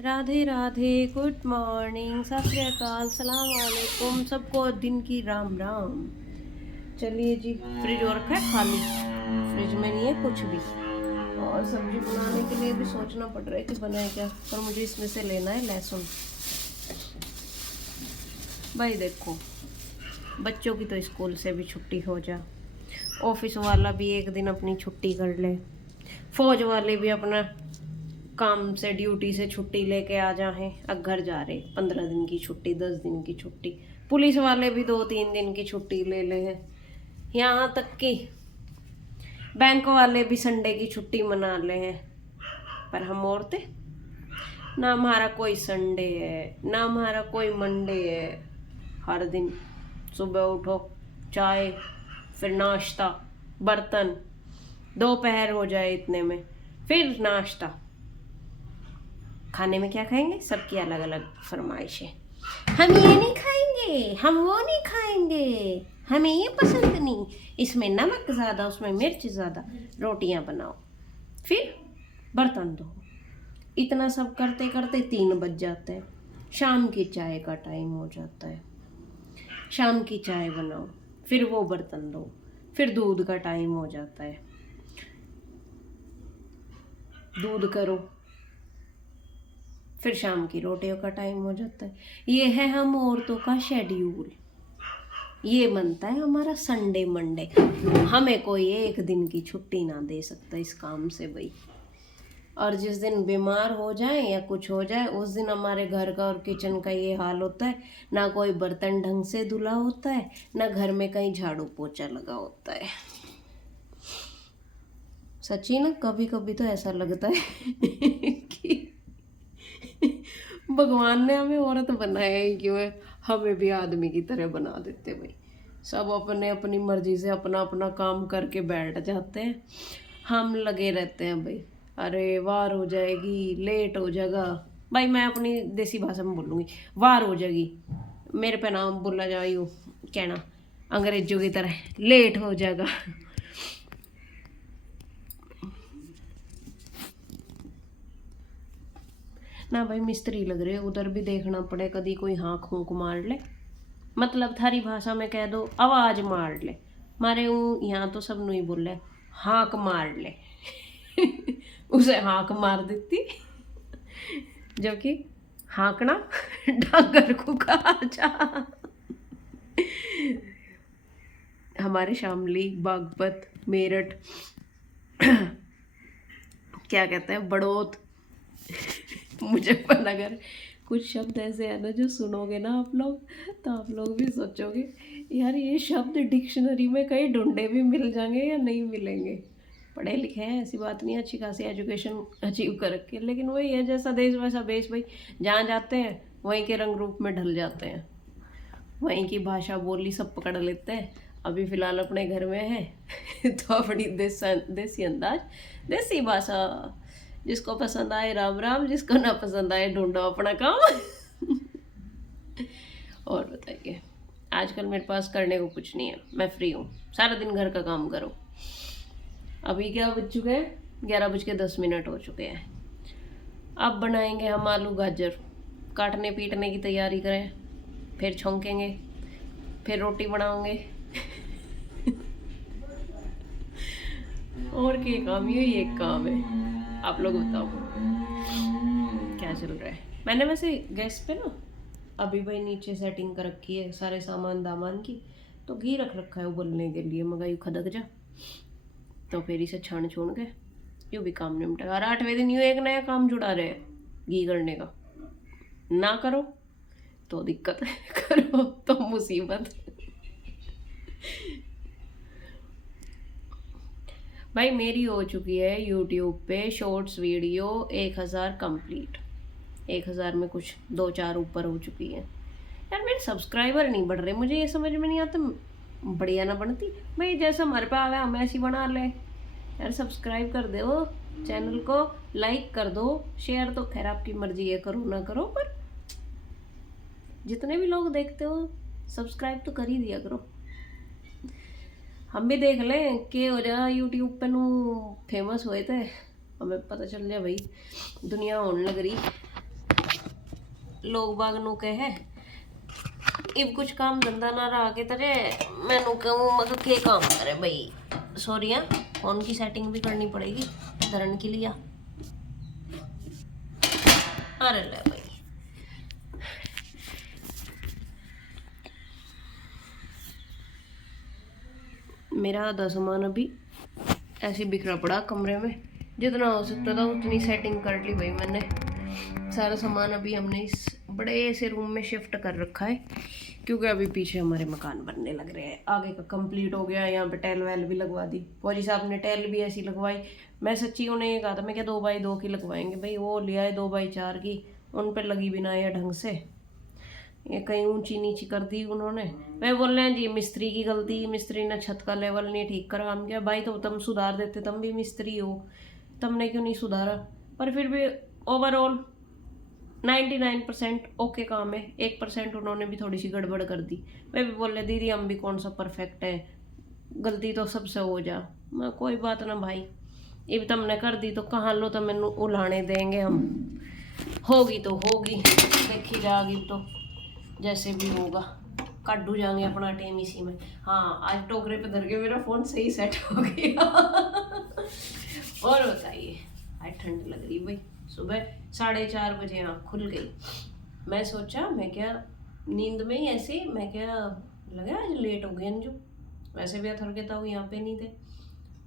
Radhe Radhe, good morning, सत श्री अकाल, सलाम वालेकुम, सबको दिन की राम राम। चलिए जी, फ्रिज और रखा है खाली, फ्रिज में नहीं है कुछ भी। और सब्जी बनाने के लिए भी सोचना पड़ रहा है कि बनाए क्या, पर मुझे इसमें से लेना है लहसुन। भाई देखो, बच्चों की तो स्कूल से भी छुट्टी हो जा, ऑफिस वाला भी एक दिन अपनी छुट्टी कर ले, फौज वाले भी अपना काम से ड्यूटी से छुट्टी लेके आ जाए। अब घर जा रहे, 15 दिन की छुट्टी, 10 दिन की छुट्टी। पुलिस वाले भी 2-3 दिन की छुट्टी ले ले हैं। यहाँ तक कि बैंक वाले भी संडे की छुट्टी मना ले हैं। पर हम औरतें, ना हमारा कोई संडे है ना हमारा कोई मंडे है। हर दिन सुबह उठो, चाय, फिर नाश्ता, बर्तन, दोपहर हो जाए इतने में फिर नाश्ता। खाने में क्या खाएंगे, सबकी अलग अलग फरमाइश है। हम ये नहीं खाएंगे, हम वो नहीं खाएंगे, हमें ये पसंद नहीं, इसमें नमक ज़्यादा, उसमें मिर्च ज़्यादा। रोटियां बनाओ, फिर बर्तन धो। इतना सब करते करते 3 बज जाते हैं। शाम की चाय का टाइम हो जाता है। शाम की चाय बनाओ, फिर वो बर्तन धो, फिर दूध का टाइम हो जाता है, दूध करो, फिर शाम की रोटियों का टाइम हो जाता है। ये है हम औरतों का शेड्यूल। ये बनता है हमारा संडे मंडे। हमें कोई एक दिन की छुट्टी ना दे सकता इस काम से भाई। और जिस दिन बीमार हो जाए या कुछ हो जाए, उस दिन हमारे घर का और किचन का ये हाल होता है। ना कोई बर्तन ढंग से धुला होता है, ना घर में कहीं झाड़ू पोछा लगा होता है। सच्ची ना, कभी कभी तो ऐसा लगता है कि भगवान ने हमें औरत बनाया ही क्यों है। हमें भी आदमी की तरह बना देते भाई। सब अपने अपनी मर्जी से अपना अपना काम करके बैठ जाते हैं, हम लगे रहते हैं भाई। अरे वार हो जाएगी, लेट हो जाएगा। भाई मैं अपनी देसी भाषा में बोलूँगी, वार हो जाएगी, मेरे पे नाम बोला जाए यूँ कहना अंग्रेजों की तरह, लेट हो जाएगा। ना भाई मिस्त्री लग रहे, उधर भी देखना पड़े, कभी कोई हाँक हूँक मार ले। मतलब थारी भाषा में कह दो, आवाज मार ले। मारे हूँ यहाँ तो सब नहीं बोल रहे, हाँक मार ले। उसे हाँक मार देती, जबकि हाँकना डांगर को कहा जा। हमारे शामली, बागपत, मेरठ, क्या कहते हैं, बड़ौत, मुजफ्फरनगर, कुछ शब्द ऐसे हैं ना जो सुनोगे ना आप लोग, तो आप लोग भी सोचोगे यार ये शब्द डिक्शनरी में कहीं ढूंढे भी मिल जाएंगे या नहीं मिलेंगे। पढ़े लिखे हैं, ऐसी बात नहीं, अच्छी खासी एजुकेशन अचीव कर रखी है, लेकिन वही है, जैसा देश वैसा बेस भाई। जहाँ जाते हैं वहीं के रंग रूप में ढल जाते हैं, वहीं की भाषा बोली सब पकड़ लेते हैं। अभी फ़िलहाल अपने घर में है तो अपनी देसी अंदाज, देसी भाषा, जिसको पसंद आए राम राम, जिसको ना पसंद आए ढूंढो अपना काम। और बताइए, आजकल मेरे पास करने को कुछ नहीं है, मैं फ्री हूँ, सारा दिन घर का काम करो। अभी क्या बज चुके हैं, 11:10 हो चुके हैं। अब बनाएंगे हम आलू गाजर, काटने पीटने की तैयारी करें, फिर छौंकेंगे, फिर रोटी बनाओगे। और क्या काम, यही एक काम है। आप लोग बताओ क्या चल रहा है। मैंने वैसे गैस पे ना अभी भाई नीचे सेटिंग कर रखी है सारे सामान दामान की, तो घी रख रखा है उबलने के लिए, मगाई खदक जा, तो फिर इसे छान छोड़ के यूँ भी काम निपटेगा। और 8वें दिन यूँ एक नया काम जुड़ा रहे घी करने का। ना करो तो दिक्कत, करो तो मुसीबत। भाई मेरी हो चुकी है यूट्यूब पे शॉर्ट्स वीडियो 1000 कंप्लीट। 1000 में कुछ 2-4 ऊपर हो चुकी है। यार मेरे सब्सक्राइबर नहीं बढ़ रहे, मुझे ये समझ में नहीं आता, बढ़िया ना बनती भाई, जैसा हमारे पे आवे हम ऐसी बना ले। यार सब्सक्राइब कर दो चैनल को, लाइक कर दो, शेयर तो खैर आपकी मर्जी है, करो ना करो, पर जितने भी लोग देखते हो सब्सक्राइब तो कर ही दिया करो। हम भी देख लें कि हो जा यूट्यूब पे नू फेमस हुए थे, हमें पता चल जाए भाई दुनिया होने लग रही। लोग बाग नु कहे इब कुछ काम धंधा ना रहा के तेरे मैनू कहूँ मगर के काम करे भाई सॉरी हाँ फोन की सेटिंग भी करनी पड़ेगी धरण के लिए। अरे ले भाई मेरा आधा सामान अभी ऐसे बिखरा पड़ा कमरे में, जितना हो सकता था उतनी सेटिंग कर ली भाई मैंने। सारा सामान अभी हमने इस बड़े से रूम में शिफ्ट कर रखा है क्योंकि अभी पीछे हमारे मकान बनने लग रहे हैं। आगे का कंप्लीट हो गया, यहाँ पे टैल वैल भी लगवा दी। फौजी साहब ने टैल भी ऐसी लगवाई। मैं सच्ची उन्हें ये कहा था मैं क्या 2x2 की लगवाएंगे भाई, वो लिया है 2x4 की, उन पर लगी भी ना है ढंग से, ये कहीं ऊंची नीची कर दी उन्होंने। मैं बोल रहे हैं जी मिस्त्री की गलती, मिस्त्री ने छत का लेवल नहीं ठीक करा। हम क्या भाई तो तुम सुधार देते, तुम भी मिस्त्री हो, तुमने क्यों नहीं सुधारा। पर फिर भी ओवरऑल 99% ओके काम है, 1% उन्होंने भी थोड़ी सी गड़बड़ कर दी। मैं भी बोल रही दीदी हम भी कौन सा परफेक्ट है, गलती तो सबसे हो जा। मैं कोई बात ना भाई, इब तुमने कर दी तो कहाँ लो तो मैनू उलाने देंगे हम, होगी तो होगी देखी जाएगी, तो जैसे भी होगा काटू जाएंगे अपना टाइम इसी में। हाँ आज टोकरे पे धर के मेरा फोन सही सेट हो गया। और बताइए आज ठंड लग रही भाई, सुबह 4:30 बजे आँख खुल गई। मैं सोचा मैं क्या नींद में ही ऐसे मैं क्या लगा आज लेट हो गए अंजू, वैसे भी थक गया था वो यहाँ पे नहीं थे,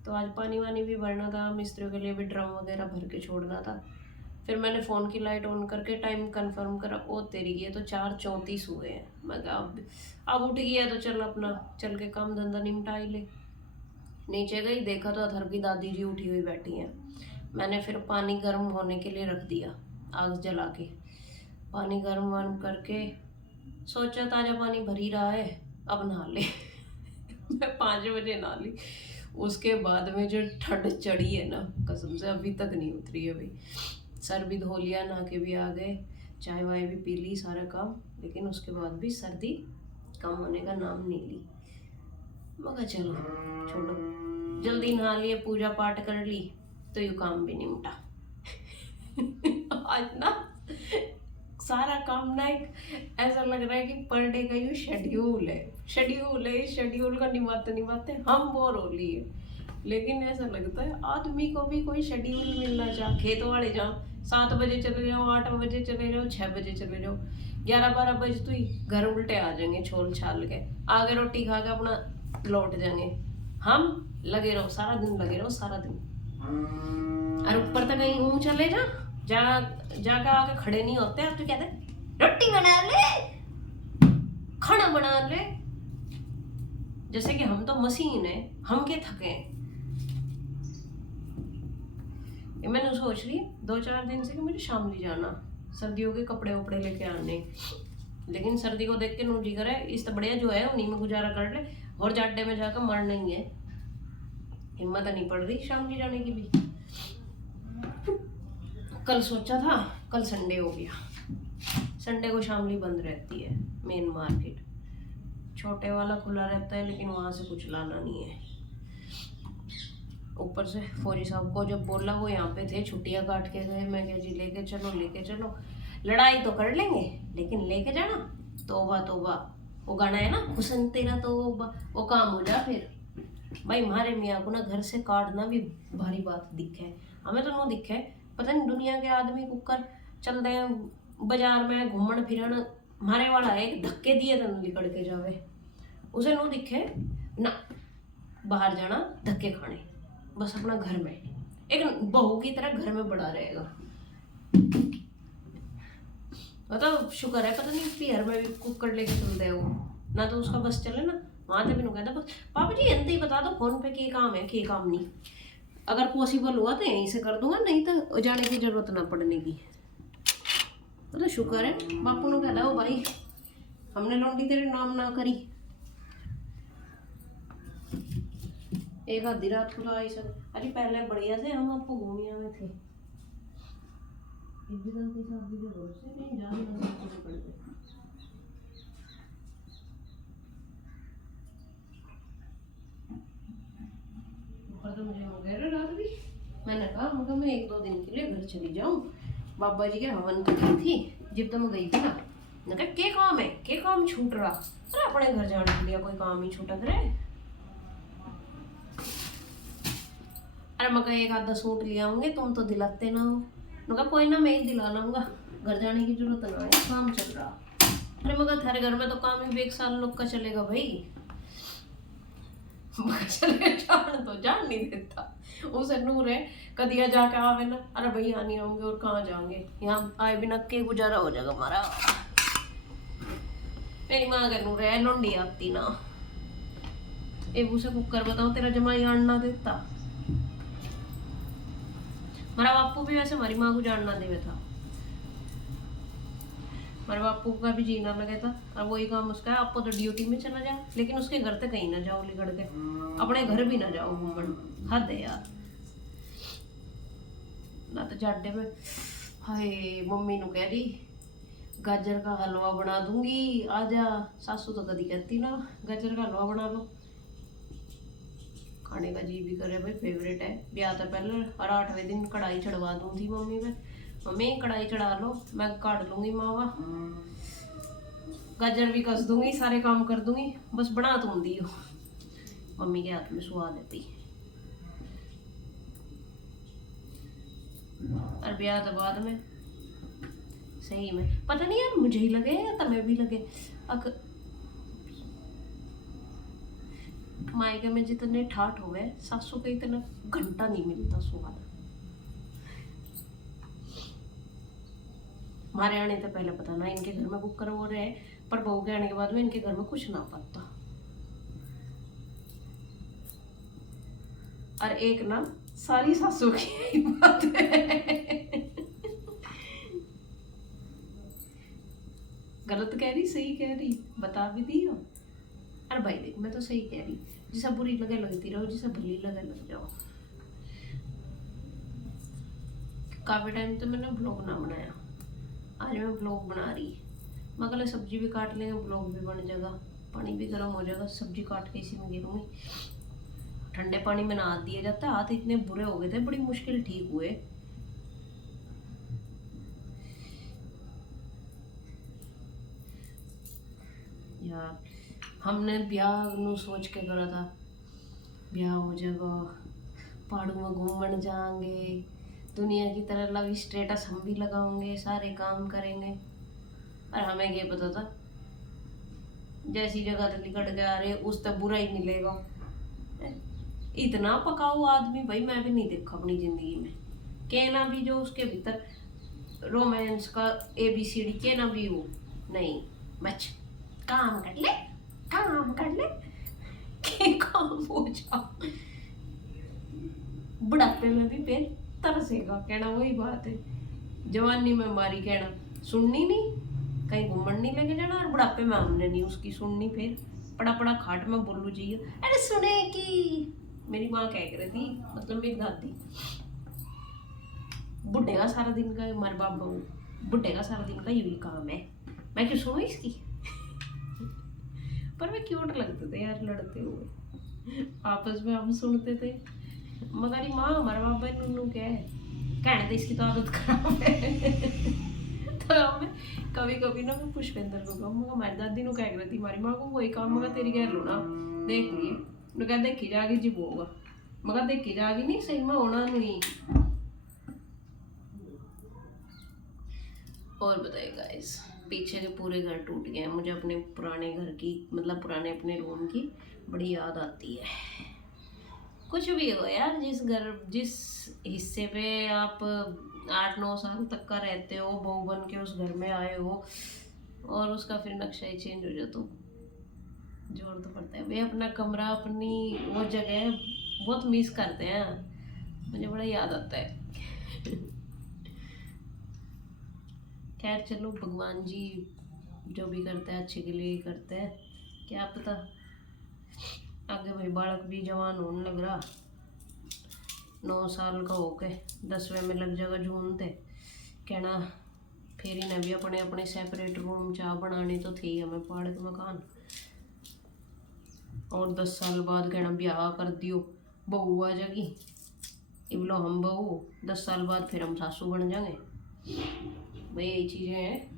तो आज पानी वानी भी भरना था, मिस्त्रियों के लिए भी ड्रम वगैरह भर के छोड़ना था। फिर मैंने फ़ोन की लाइट ऑन करके टाइम कंफर्म करा, ओ तेरी ये तो 4:34 हुए हैं। मैं कहा अब उठ गया तो चल अपना चल के काम धंधा निपटा ही ले। नीचे गई देखा तो अथर की दादी जी उठी हुई बैठी हैं। मैंने फिर पानी गर्म होने के लिए रख दिया, आग जला के पानी गर्म वर्म करके सोचा ताज़ा पानी भर ही रहा है अब नहा ले। मैं 5 बजे नहा ली। उसके बाद में जो ठंड चढ़ी है ना कसम से अभी तक नहीं उतरी है भाई। सर भी धो लिया, नहा के भी आ गए, चाय वाय भी पी ली, सारा काम, लेकिन उसके बाद भी सर्दी कम होने का नाम नहीं ली। मगर चलो छोड़ो, जल्दी नहा लिए, पूजा पाठ कर ली तो ये काम भी निपटा। आज ना सारा काम ना एक ऐसा लग रहा है कि पर डे का ये शेड्यूल है, इस शेड्यूल का निभाते निभाते हम बोर हो लिए। लेकिन ऐसा लगता है आदमी को भी कोई शेड्यूल मिलना चाहिए। खेत वाले जाओ 7 बजे चले जाओ, 8 बजे चले जाओ, 6 बजे चले जाओ, 11-12 बजे तो ही घर उल्टे आ जाएंगे छोल छाल के, आगे रोटी खा के अपना लौट जाएंगे। हम लगे रहो सारा दिन, लगे रहो सारा दिन। और ऊपर तक कहीं घूम चले जाकर आके खड़े नहीं होते, अब तो कहते रोटी बना ले, खाना बना ले, जैसे कि हम तो मशीन है, हम के थके हैं। मैंने सोच ली 2-4 दिन से कि मुझे शामली जाना, सर्दियों के कपड़े वपड़े लेके आने, लेकिन सर्दी को देख के नूजी करे इस तो बढ़िया जो है उन्हीं में गुजारा कर ले, और जाडे में जाकर मरना ही है। हिम्मत नहीं पड़ रही शामली जाने की भी। कल सोचा था, कल संडे हो गया, संडे को शामली बंद रहती है, मेन मार्केट छोटे वाला खुला रहता है, लेकिन वहाँ से कुछ लाना नहीं है। ऊपर से फौजी साहब को जब बोला वो यहाँ पे थे, छुट्टियाँ काट के गए। मैं क्या जी लेके चलो, लड़ाई तो कर लेंगे लेकिन लेके जाना, तौबा तौबा, वो गाना है ना हुसन तेरा तौबा, वो काम हो जा फिर। भाई हमारे मियाँ को ना घर से काटना भी भारी बात दिखे, हमें तो नो दिखे। पता नहीं दुनिया के आदमी कुकर चलते हैं बाजार में घूमन फिरन, हमारे वाला है एक धक्के दिए तो निकल के जावे, उसे नो दिखे ना बाहर जाना धक्के खाने, बस अपना घर में एक बहू की तरह घर में बड़ा रहेगा। मतलब शुक्र है पता नहीं पियर में भी कुकर लेके चलते हैं वो, ना तो उसका बस चले ना वहाँ से भी कहता बस पापा जी यंत्र ही बता दो फोन पे के काम है के काम नहीं, अगर पॉसिबल हुआ तो यहीं से कर दूंगा, नहीं तो जाने की जरूरत ना पड़ने की। मतलब शुक्र है बापू ने कहता हो भाई हमने लौंडी तेरे नाम ना करी। एक आधी रात को तो आई सब, अरे पहले बढ़िया थे हम, आपको घूमिया में थे नहीं जाने तो मुझे हो गया रात भी। मैंने कहा मगर मैं 1-2 दिन के लिए घर चली जाऊँ, बाबा जी के हवन तो गई थी, जब तो मैं गई थी ना, मैं कहा क्या काम है, क्या काम छूट रहा, अरे अपने घर जाने के लिए कोई काम ही छूटा करे। अरे मैं कहा एक आधा सूट ले आऊंगे, तुम तो दिलाते ना हो। मैं कहा कोई ना, मैं ही दिला लाऊंगा, घर जाने की जरूरत ना है, काम चल रहा। अरे मैं कहा थारे घर में तो काम ही 1 साल लोग का चलेगा भाई। चले जान तो जान नहीं देता, उसे नूर है कदिया जाके आवे ना, अरे भैया नहीं आऊंगे और कहाँ जाओगे, यहाँ आए बिना के गुजारा हो जाएगा हमारा। मेरी माँ का नूर है लौंडी आती ना, एक उसे कुकर बताओ तेरा जमाई आना देता। हमारा बापू भी वैसे हमारी माँ को जानना देवे था, हमारे बापू का भी जीना लगे था, और वही काम उसका है, आपको तो ड्यूटी में चला जाए, लेकिन उसके घर तक कहीं ना जाओ लिगड़ के, अपने घर भी ना जाओ घूमन, हद है यार। ना तो जाडे में हाय मम्मी नु कह रही गाजर का हलवा बना दूंगी आजा, सासू तो कभी कहती ना गाजर का हलवा बना लो, खाने का जी भी करे भाई, फेवरेट है। ब्याह तो पहले हर 8वें दिन कढ़ाई चढ़वा दूंगी मम्मी पे, मम्मी कढ़ाई चढ़ा लो, मैं काट लूंगी मावा, गाजर भी कस दूंगी, सारे काम कर दूंगी, बस बना तुम दी हो। मम्मी के हाथ में सुहा देती। और ब्याह तो बाद में सही में पता नहीं यार, मुझे ही लगे या तुम्हें भी लगे, मायके में जितने ठाठ हो गए, सासू का इतना घंटा नहीं मिलता स्वाद। हमारे आने तो पहले पता ना इनके घर में कुकर हो रहे, पर बहू के आने के बाद में इनके घर में कुछ ना पता। और एक ना सारी सासू की बात है। गलत कह रही सही कह रही बता भी दी हो। अरे भाई देख मैं तो सही कह रही, जिसे बुरी लगे लगती रहो, जिसे भली लगे लग जाओ। काफी टाइम तो मैंने ब्लॉग ना बनाया, आज मैं ब्लॉग बना रही। मैं कल सब्जी भी काट लेंगे, ब्लॉग भी बन जाएगा, पानी भी गर्म हो जाएगा, सब्जी काट के इसी में गिरूंगी। ठंडे पानी में नहा दिया जाता है, हाथ इतने बुरे हो गए थे, बड़ी मुश्किल ठीक हुए। यार हमने ब्याह नु सोच के करा था, ब्याह हो जाएगा, पहाड़ों में घूमने जाएंगे, दुनिया की तरह लव स्टेटस हम भी लगाओगे, सारे काम करेंगे। और हमें ये पता था जैसी जगह तो निकट के आ रहे उस तक बुरा ही मिलेगा। इतना पकाऊ आदमी भाई मैं भी नहीं देखा अपनी जिंदगी में, कहना भी जो उसके भीतर रोमांस का ABCD कहना भी हो नहीं, बच काम कर ले, काम कर ले, के काम हो जाओ। बुढ़ापे में भी फिर तरसेगा, कहना वही बात है, जवानी में हमारी कहना सुननी नहीं, कहीं घूमने नहीं लेके जाना, और बुढ़ापे में हमने नहीं उसकी सुननी, फिर पड़ा पड़ा खाट में बोलू चाहिए। अरे सुने कि मेरी माँ कह रही थी, मतलब मेरी दादी, बुढ़े का सारा दिन का, हमारे बाबा बुढ़े का सारा दिन का यही काम है, मैं क्यों सुनूं इसकी। पर वे क्यूट लगते थे यार, लड़ते हुए आपस में हम सुनते थे, मगर माँ हमारा बाबा नूनू क्या है कहने थे, इसकी तो आदत खराब है। तो हमें कभी कभी ना मैं पुष्पेंद्र को कहूँ, हमारी दादी नु कह रही थी हमारी माँ को वही काम, मगर तेरी कह लो ना देख लिए, उन्हें कह देखी जाएगी जी होगा, मगर देखी जाएगी नहीं सही में होना नहीं। और बताइए गाइस, पीछे के पूरे घर टूट गए हैं, मुझे अपने पुराने घर की, मतलब पुराने अपने रूम की बड़ी याद आती है। कुछ भी हो यार, जिस हिस्से पे आप 8-9 साल तक का रहते हो, बहू बन के उस घर में आए हो, और उसका फिर नक्शा ही चेंज हो जाए तो जोर तो पड़ता है। वे अपना कमरा, अपनी वो जगह बहुत मिस करते हैं, मुझे बड़ा याद आता है। खैर चलो, भगवान जी जो भी करते हैं अच्छे के लिए ही करते हैं, क्या पता आगे भाई बालक भी जवान होने लग रहा, 9 साल का होके 10वें में लग जाएगा झूमते, कहना फिर इन्हें भी अपने अपने सेपरेट रूम चाह बनाने तो थे हमें पहाड़ के मकान, और 10 साल बाद कहना ब्याह कर दियो, बहू आ जाएगी, इबलो हम बहू, 10 साल बाद फिर हम सासू बन जाएंगे। भाई यही चीज़ें हैं।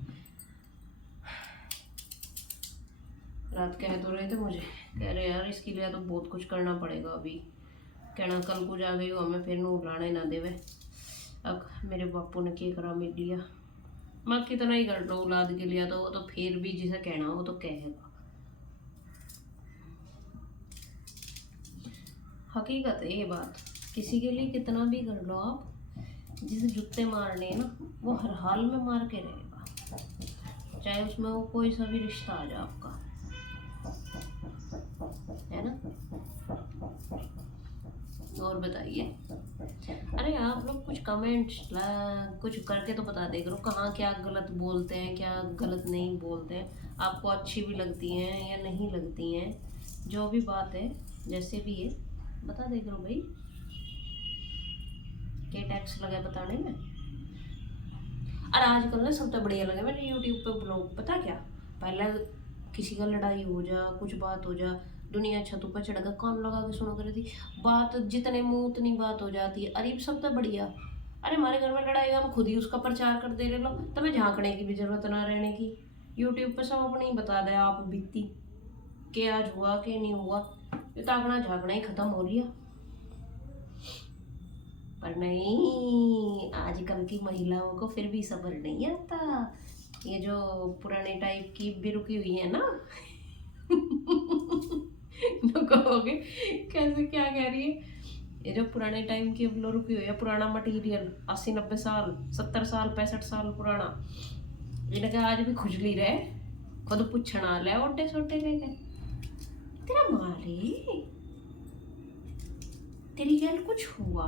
रात कह तो रहे थे मुझे, कह रहे यार इसके लिए तो बहुत कुछ करना पड़ेगा अभी, कहना कल को जा गई हो हमें फिर नू लाने ना देवे। अब मेरे बापू ने क्या करा मिल लिया, मैं कितना ही कर लो औलाद के लिए, तो वो तो फिर भी जिसे कहना वो तो कहेगा। हकीकत है ये बात, किसी के लिए कितना भी कर लो आप, जिसे जूते मारने हैं ना वो हर हाल में मार के रहेगा, चाहे उसमें वो कोई सा भी रिश्ता आ जाए आपका, है ना। और बताइए, अरे आप लोग कुछ कमेंट कुछ करके तो बता दे करो, कहाँ क्या गलत बोलते हैं, क्या गलत नहीं बोलते हैं, आपको अच्छी भी लगती हैं या नहीं लगती हैं, जो भी बात है जैसे भी है बता दे करो भाई। क्या टैक्स लगा बताने में। और आजकल ना सबसे बढ़िया लगा मैंने यूट्यूब पे ब्लॉग, पता क्या, पहले किसी का लड़ाई हो जा कुछ बात हो जा, दुनिया छतों पर चढ़कर कान लगा के सुना करती थी, बात जितने मुंह उतनी बात हो जाती है। अरे सबसे बढ़िया, अरे हमारे घर में लड़ाई हम खुद ही उसका प्रचार कर दे रहे लो, तुम्हें झांकने की भी जरूरत ना रहने की। यूट्यूब पे सब अपने ही बता दे आप बीती के आज हुआ के नहीं हुआ, ये ताकना झांकना ही खत्म हो लिया। पर नहीं, आजकल की महिलाओं को फिर भी सब्र नहीं आता, ये जो पुराने टाइप की भी रुकी हुई है ना तो कहोगे कैसे क्या कह रही है, ये जो पुराने टाइम की अब रुकी हुई है, पुराना मटेरियल 80-90 साल 70 साल 65 साल पुराना, जिनके आज भी खुजली रहे, खुद पूछना ले ओटे सोटे लेके तेरा मारे तेरी गैल कुछ हुआ।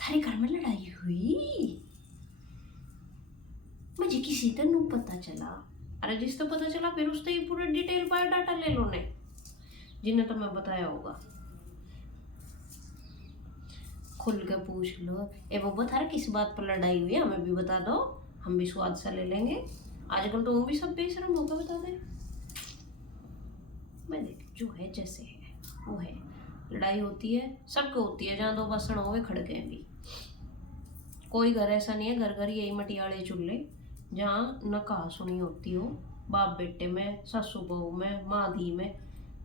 थारे घर में लड़ाई हुई, मुझे किसी तो नहीं पता चला। अरे जिस तो पता चला फिर उससे ही पूरा डिटेल बायोडाटा ले लो ने, जिन्हें तो मैं बताया होगा, खुल के पूछ लो। ए वो थारा किस बात पर लड़ाई हुई है हमें भी बता दो, हम भी स्वाद सा ले लेंगे। आजकल तो वो भी सब बेशरम होगा, बता दे। मैं देख जो है जैसे है वो है, लड़ाई होती है सबको होती है, जहाँ दो बसन हो गए खड़के भी। कोई घर ऐसा नहीं है, घर घर यही मटियाले चूल्हे, जहाँ न कहा सुनी होती हो, बाप बेटे में, सासू बहू में, माँ धी में,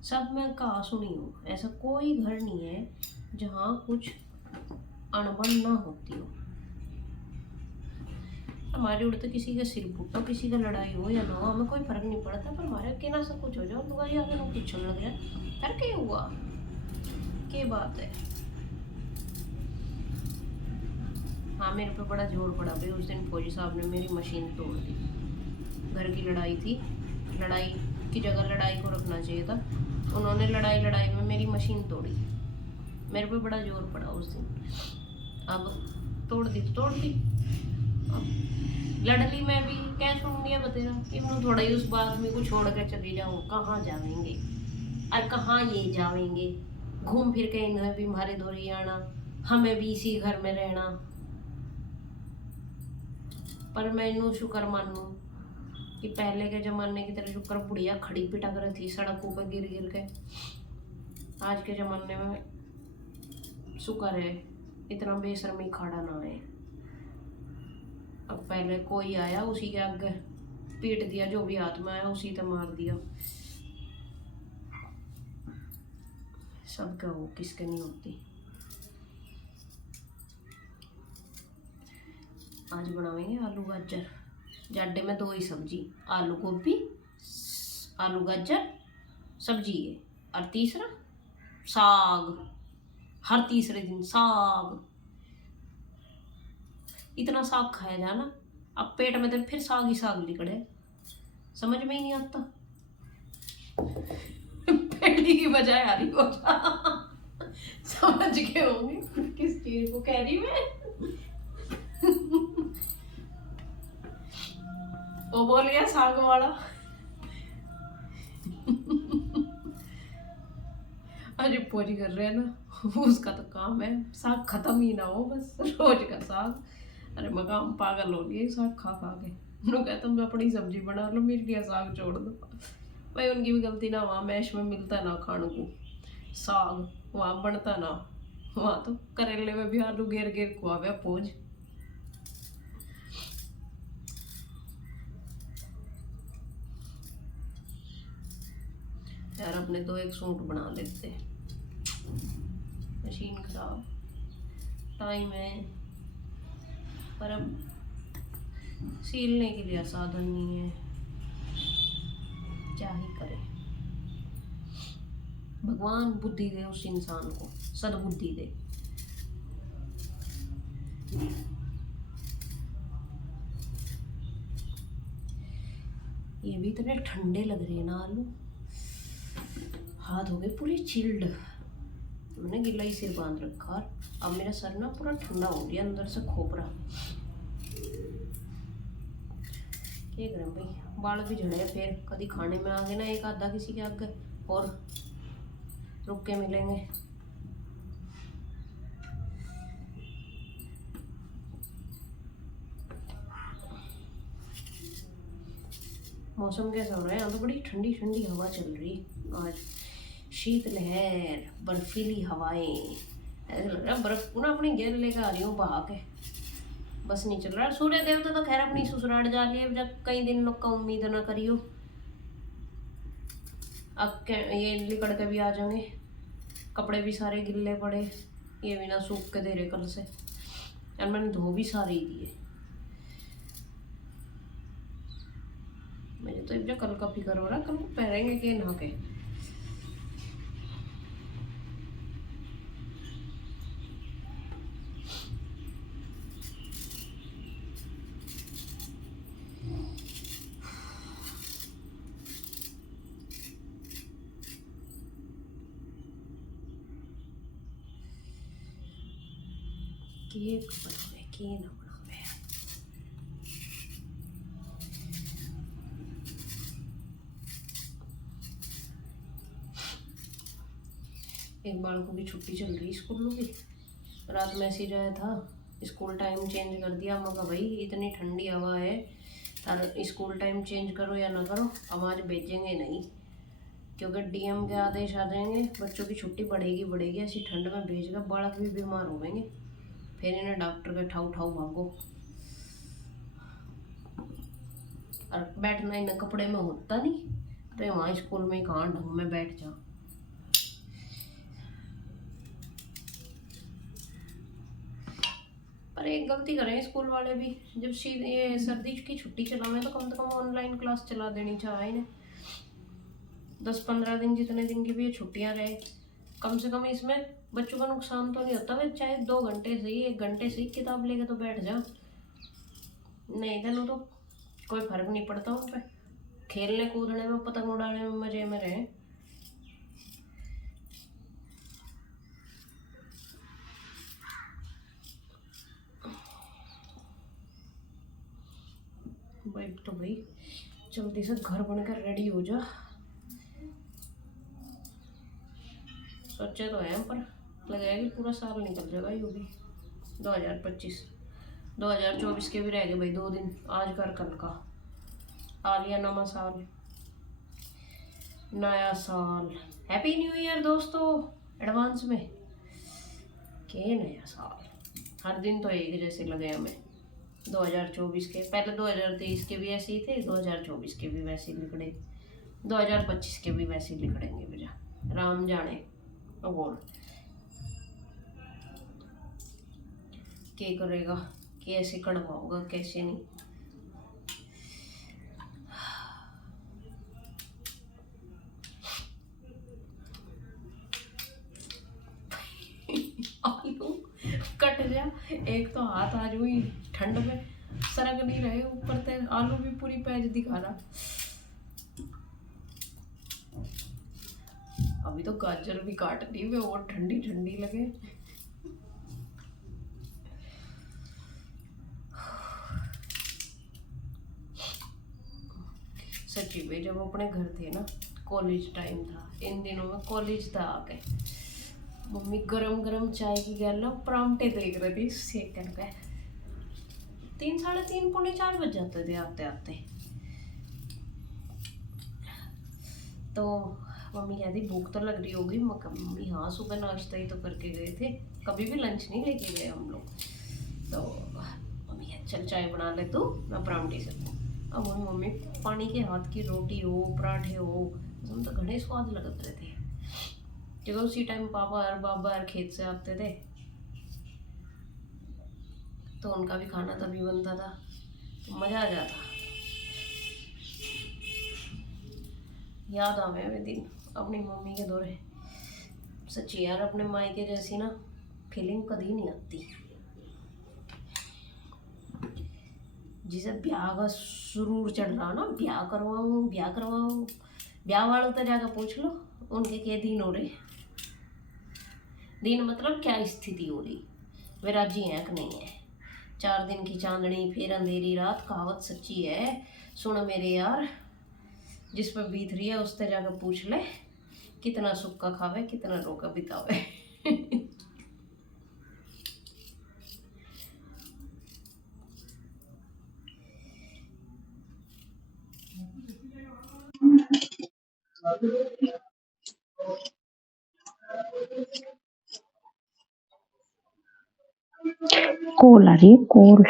सब में कहा सुनी हो। ऐसा कोई घर नहीं है जहाँ कुछ अनबन ना होती हो। हमारे उड़ते किसी का सिर फूटो, किसी का लड़ाई हो या ना हो, हमें कोई फर्क नहीं पड़ता, पर हमारे अकेला सा कुछ हो जाओ दुआरी आगे लोग पीछे लग गया, फिर क्या हुआ, क्या बात है। हाँ मेरे पे बड़ा जोर पड़ा भाई, उस दिन फौजी साहब ने मेरी मशीन तोड़ दी। घर की लड़ाई थी, लड़ाई की जगह लड़ाई को रखना चाहिए था, उन्होंने लड़ाई में मेरी मशीन तोड़ी, मेरे पे बड़ा जोर पड़ा उस दिन। अब तोड़ दी तो तोड़ दी, अब लड़ ली मैं भी, क्या सुन लिया बतेरा कि मैं थोड़ा ही उस बात में को छोड़ कर चली जाऊँ, कहाँ जाएंगे और कहाँ ये जाएंगे, घूम फिर के इन्हें भी हमारे दौरे आना, हमें भी इसी घर में रहना। पर मैं इन्हों शुक्र मानू कि पहले के जमाने की तरह शुक्र बुढ़िया खड़ी पिटा कर थी सड़कों पर गिर गिर के, आज के जमाने में शुक्र है इतना बेशर्मी खड़ा ना है। अब पहले कोई आया उसी के आगे पीट दिया, जो भी हाथ में आया उसी पे मार दिया। सबका हो किसके नहीं होती। आज बनाएंगे आलू गाजर, जाडे में 2 ही सब्जी, आलू गोभी आलू गाजर सब्जी है, और तीसरा साग, हर तीसरे दिन साग। इतना साग खाया जाए ना, अब पेट में तो फिर साग ही साग निकले, समझ में ही नहीं आता। पेड़ी की बजाय आ रही हो समझ गए होंगे किस चीज को कह रही मैं। वो बोल गया साग वाला अरे पूरी कर रहे हैं ना, उसका तो काम है साग खत्म ही ना हो, बस रोज का साग। अरे मकाम पागल हो गई साग खा खा के, उन्होंने कहा तुम अपनी सब्जी बना लो, मेरे लिए साग छोड़ दो। भाई उनकी भी गलती ना, वहाँ मैश में मिलता ना खाने को, साग वहाँ बनता ना, वहाँ तो करेले में भी आलू घेर घेर खुआ पोज। यार अपने तो एक सूट बना लेते, मशीन खराब, टाइम है, पर अब सीलने के लिए साधन नहीं है, क्या ही करे। भगवान बुद्धि दे उस इंसान को, सद्बुद्धि दे। ये भी इतने ठंडे लग रहे हैं ना आलू, हाथ हो गए पूरे चिल्ड। मैंने गिला ही सिर बांध रखा, अब मेरा सर ना पूरा ठंडा हो गया अंदर से खोपरा। क्या करें भाई, बाल भी झड़े, फिर कभी खाने में आ गए ना एक आधा किसी के आगे, और रुक के मिलेंगे। मौसम कैसा हो रहा है यहाँ तो, बड़ी ठंडी ठंडी हवा चल रही आज, शीतलहर, बर्फीली हवाएं, ऐसा लग रहा है बर्फ पूरा अपनी घेर लेकर आ रही हूँ बहा के, बस नहीं चल रहा। सूर्य देवता तो खैर अपनी ससुराल जा रही है, जब कई दिन लोग का उम्मीद ना करियो, अब ये लिकड़ के भी आ जाएंगे, कपड़े भी सारे गिल्ले पड़े, ये भी ना सूख के दे रहे कल से, और मैंने धो भी सारे ही दिए। मुझे तो जब कल का फिक्र हो रहा, कल को पहनेंगे कि नहा के। केक बनावे के ना बनावे, एक बालकों की छुट्टी चल रही स्कूलों की, रात मैसेज आया था स्कूल टाइम चेंज कर दिया। मैं कहा भाई इतनी ठंडी हवा है, तार स्कूल टाइम चेंज करो या ना करो, हम आज भेजेंगे नहीं, क्योंकि डीएम के आदेश आ जाएंगे, बच्चों की छुट्टी बढ़ेगी, ऐसी ठंड में भेज कर बालक भी बीमार होंगे, फिर इन्हें डॉक्टर के ठाऊ ठाऊ भागो। और बैठना इन कपड़े में होता नहीं, तो वहाँ स्कूल में कहाँ ढंग में बैठ जा। पर एक गलती करें स्कूल वाले भी, जब ये सर्दी की छुट्टी चलावे तो कम से कम ऑनलाइन क्लास चला देनी चाहिए इन्हें, 10-15 दिन जितने दिन की भी ये छुट्टियां रहे, कम से कम इसमें बच्चों का नुकसान तो नहीं होता। वे चाहे 2 घंटे से ही 1 घंटे से ही किताब लेके तो बैठ जा, नहीं इधर तो कोई फर्क नहीं पड़ता उन पर, खेलने कूदने में, पतंग उड़ाने में मजे में रहे। भाई तो भाई जल्दी से घर बनकर रेडी हो जा, सोचे तो है पर लगेगा कि पूरा साल निकल जाएगा ये भी। 2024 के भी रह गए भाई 2 दिन, आज कर कल का आ लिया नवा साल, नया साल। हैप्पी न्यू ईयर दोस्तों एडवांस में। के नया साल, हर दिन तो एक जैसे लगे हमें। 2024 के पहले 2023 के भी ऐसे ही थे, 2024 के भी वैसे ही लिखड़े, 2025 के भी वैसे ही लिखड़ेंगे भैया, राम जाने बोल क्या करेगा, कैसे कड़वाओगा कैसे नहीं। आलू कट गया, एक तो हाथ आज हुई ठंड में सरक नहीं रहे, ऊपर से आलू भी पूरी पैज दिखा रहा। अभी तो गाजर भी काट दी वे और ठंडी ठंडी लगे। सच्ची में जब अपने घर थे ना, कॉलेज टाइम था, इन दिनों में कॉलेज था आके, मम्मी गरम गरम चाय की गैल परांठे देख रही थी सेक करके, 3, 3:30, पौने 4 बज जाते थे आते आते। तो मम्मी कहती भूख तो लग रही होगी। मम्मी हाँ सुबह नाश्ता ही तो करके गए थे, कभी भी लंच नहीं लेके गए हम लोग। तो मम्मी कहती चल चाय बना ले तू, मैं परांठे से दूँ। अब मम्मी पानी के हाथ की रोटी हो पराठे हो हम तो घने स्वाद लगते रहे थे, क्योंकि उसी टाइम पापा और बाबा और खेत से आते थे तो उनका भी खाना तभी बनता था, तो मज़ा आ जाता। याद आवे वे दिन अपनी मम्मी के दौरे। सच्ची यार अपने मायके जैसी ना फीलिंग कभी नहीं आती। जिसे ब्याह का सुरूर चढ़ रहा ना, ब्याह करवाऊँ ब्याह करवाऊँ, ब्याह वालों तो जाकर पूछ लो उनके क्या दिन हो रहे। दिन मतलब क्या स्थिति हो रही, वे राजी हैं कि नहीं है। 4 दिन की चांदनी फिर अंधेरी रात, कहावत सच्ची है। सुन मेरे यार, जिस पर बीत रही है उससे जाकर पूछ ले, कितना सुख का खावे कितना रोका बितावे। कॉल आ रही है कॉल।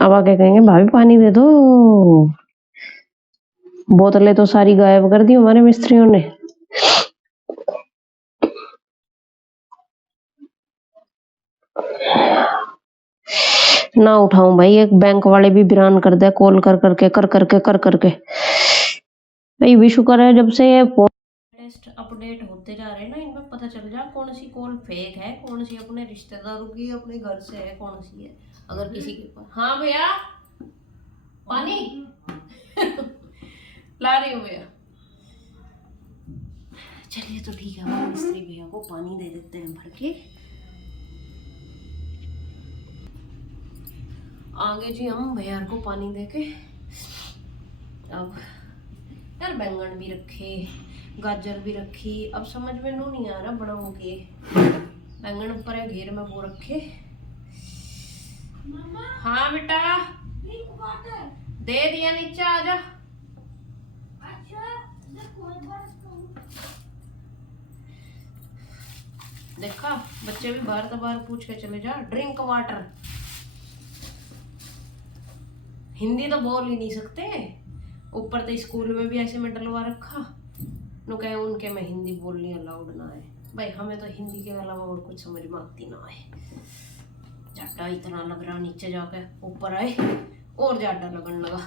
अब आके कहेंगे भाभी पानी दे दो, बोतलें तो सारी गायब कर दी हमारे मिस्त्रियों ने। ना उठाऊं भाई, एक बैंक वाले भी बिरान कर दे कॉल कर करके। भाई भी शुक्र है जब से ये टेस्ट अपडेट होते जा रहे हैं ना, इनमें पता चल जा कौन सी कॉल फेक है, कौन सी अपने रिश्तेदारों की अपने घर से है, कौन सी है। अगर किसी के पास, हाँ भैया पानी ला रही हूँ भैया। चलिए तो ठीक है, हम मिस्त्री भैया को पानी दे देते हैं भर के। आगे जी हम भैया को पानी दे के। अब यार बैंगन भी रखे, गाजर भी रखी, अब समझ में नहीं आ रहा बड़ा होके। बैंगन ऊपर है घेर में वो रखे। हाँ बेटा दे दिया, नीचे आ जा। देखा बच्चे भी बाहर तो बाहर पूछ के चले जा, ड्रिंक वाटर। हिंदी तो बोल ही नहीं सकते, ऊपर तो स्कूल में भी ऐसे में डलवा रखा नो कहे उनके में हिंदी बोलनी अलाउड ना है। भाई हमें तो हिंदी के अलावा और कुछ समझ में आती ना है। जाटा इतना लग रहा, नीचे जाके ऊपर आए और जाटा लगन लगा।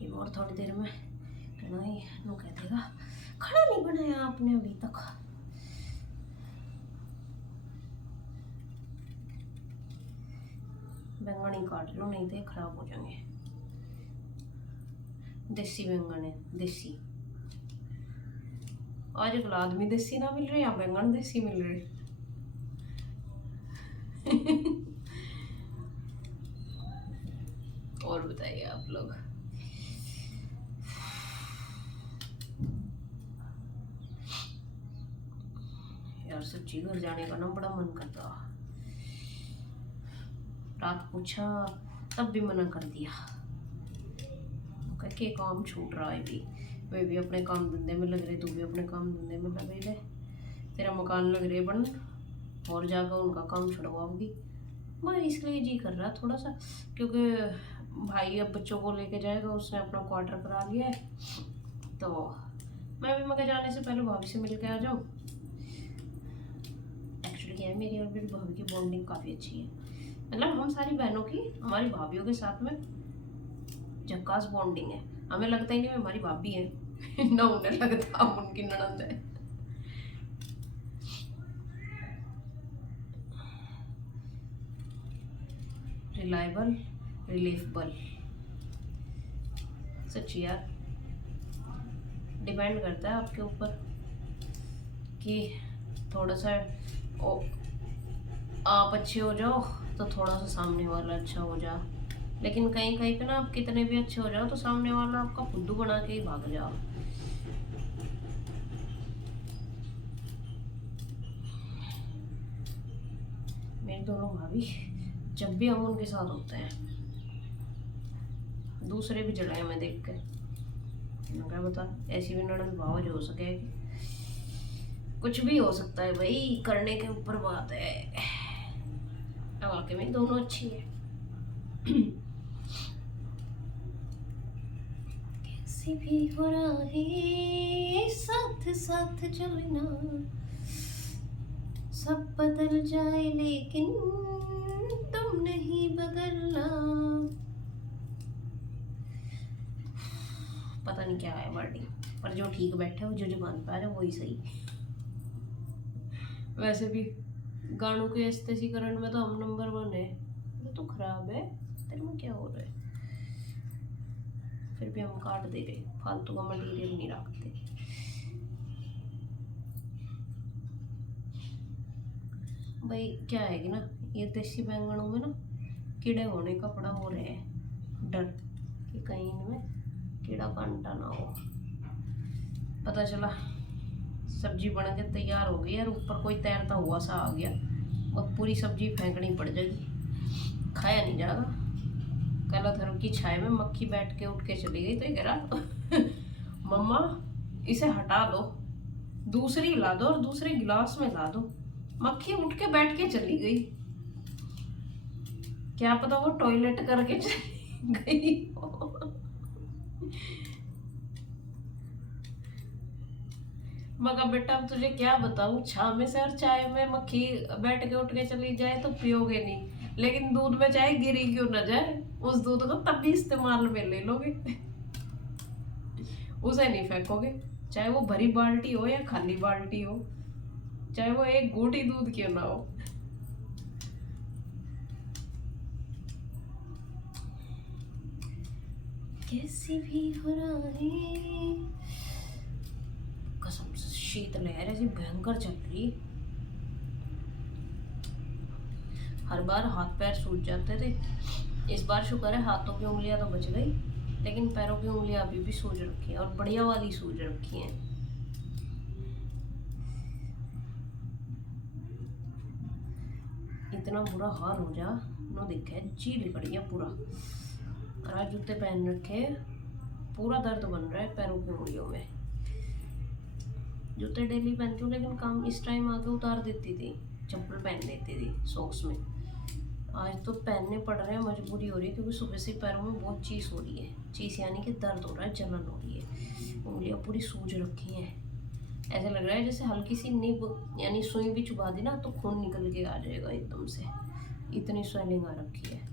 ये और थोड़ी देर में कहना ही नो कह देगा खाना नहीं बनाया आपने अभी तक। बैंगन ही काट लो नहीं तो खराब हो जाएंगे। देसी बैंगन है, देसी। आजकल आदमी देसी ना मिल रहे या बैंगन देसी मिल रहे। और बताइए आप लोग। यार सच्ची घर जाने का ना बड़ा मन करता। रात पूछा तब भी मना कर दिया, के काम छूट रहा है भी। वे भी अपने काम धंधे में लग रहे, तू भी अपने काम धंधे में लग रहे। तेरा मकान लग रहे बन और जाकर उनका काम छुड़वाऊंगी। मैं इसलिए जी कर रहा थोड़ा सा, क्योंकि भाई अब बच्चों को लेके जाएगा, उसने अपना क्वार्टर करा लिया है, तो मैं भी मगर जाने से पहले भाभी से मिल के आ जाऊँ। एक्चुअली क्या है, मेरी और मेरी भाभी की बॉन्डिंग काफ़ी अच्छी है। मतलब हम सारी बहनों की हमारी भाभीयों के साथ में झक्कास बॉन्डिंग है। हमें लगता ही नहीं हमारी भाभी है ना उन्हें लगता हम उनकी ननद है। रिलायबल, रिलीफबल। सच्ची यार डिपेंड करता है आपके ऊपर कि थोड़ा सा आप अच्छे हो जाओ तो थोड़ा सा सामने वाला अच्छा हो जा। लेकिन कहीं कहीं पे ना आप कितने भी अच्छे हो जाओ तो सामने वाला आपका फुद्दू बना के ही भाग जाओ। मेरी दोनों भाभी जब भी हम उनके साथ होते हैं दूसरे भी जलाए मैं देख के, मैं क्या बता, ऐसी भी ननद भाव जो हो सके, कुछ भी हो सकता है भाई, करने के ऊपर बात है। वाकई में दोनों अच्छी है। कैसी भी हो राहें साथ साथ चलना, सब बदल जाए लेकिन तुम नहीं बदलना। पता नहीं क्या है वर्डिंग, पर जो ठीक बैठे हो, जो जुबान पे आ रहा है वही सही। वैसे भी गानों के स्पष्टीकरण में तो हम नंबर 1 है। ये तो खराब है, तेरे में क्या हो रहा है? फिर भी हम काट दे गए, फालतू का मटेरियल नहीं रखते। भाई क्या है कि ना, ये देसी बैंगनों में ना कीड़े होने का बड़ा हो रहा है डर, कि कहीं इनमें कीड़ा कांटा ना हो। पता चला सब्जी बन के तैयार हो गई और ऊपर कोई तैरता हुआ सा आ गया, और पूरी सब्जी फेंकनी पड़ जाएगी, खाया नहीं जाएगा। कल धर्म की छाया में मक्खी बैठ के उठ के चली गई, तो कह रहा मम्मा इसे हटा दो, दूसरी ला दो और दूसरे गिलास में ला दो। मक्खी उठ के बैठ के चली गई, क्या पता वो टॉयलेट करके चली गई। मगर बेटा अब तुझे क्या बताऊं, छाव में से और चाय में मक्खी बैठ के उठ के चली जाए तो पियोगे नहीं, लेकिन दूध में चाहे गिरी क्यों न जाए, उस दूध को तब भी इस्तेमाल में ले लोगे। उसे नहीं फेंकोगे, चाहे वो भरी बाल्टी हो या खाली बाल्टी हो, चाहे वो एक घूंटी दूध क्यों ना हो। कैसी भी हो राहें, कसम से शीतलहर ऐसी भयंकर चल रही, हर बार हाथ पैर सूज जाते थे। इस बार शुक्र है हाथों की उंगलियां तो बच गई, लेकिन पैरों की उंगलियां अभी भी सूज रखी हैं, और बढ़िया वाली सूज रखी हैं। इतना बुरा हाल हो जा नो दिखे, जी लिकड़ी है पूरा। और आज जूते पहन रखे, पूरा दर्द बन रहा है पैरों की उंगलियों में। जूते डेली पहनती हूँ, लेकिन काम इस टाइम आके उतार देती थी, चप्पल पहन लेती थी सॉक्स में। आज तो पहनने पड़ रहे हैं, मजबूरी हो रही है, क्योंकि सुबह से पैरों में बहुत चीस हो रही है। चीस यानी कि दर्द हो रहा है, जलन हो रही है, उंगलियां पूरी सूज रखी हैं। ऐसा लग रहा है जैसे हल्की सी निब यानी सुई भी चुभा दी ना तो खून निकल के आ जाएगा एकदम से, इतनी स्वेलिंग आ रखी है।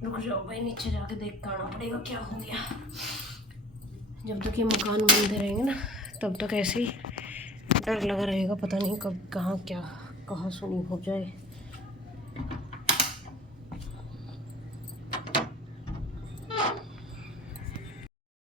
रुक जाओ भाई, नीचे जाके देख के आना पड़ेगा क्या हो गया। जब तक ये मकान बनते रहेंगे ना तब तक ऐसे ही डर लगा रहेगा, पता नहीं कब कहाँ क्या कहाँ सुनी हो जाए।